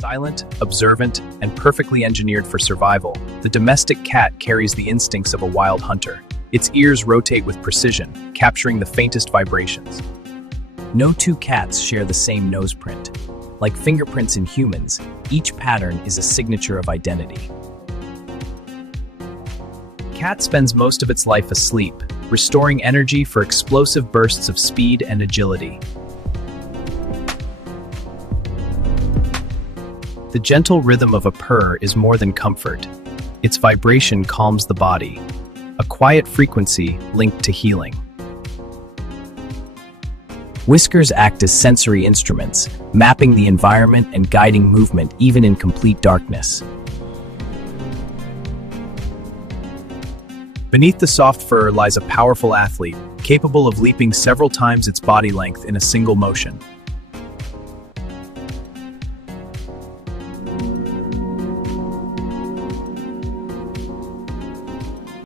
Silent, observant, and perfectly engineered for survival, the domestic cat carries the instincts of a wild hunter. Its ears rotate with precision, capturing the faintest vibrations. No two cats share the same nose print. Like fingerprints in humans, each pattern is a signature of identity. Cat spends most of its life asleep, restoring energy for explosive bursts of speed and agility. The gentle rhythm of a purr is more than comfort. Its vibration calms the body, a quiet frequency linked to healing. Whiskers act as sensory instruments, mapping the environment and guiding movement even in complete darkness. Beneath the soft fur lies a powerful athlete, capable of leaping several times its body length in a single motion.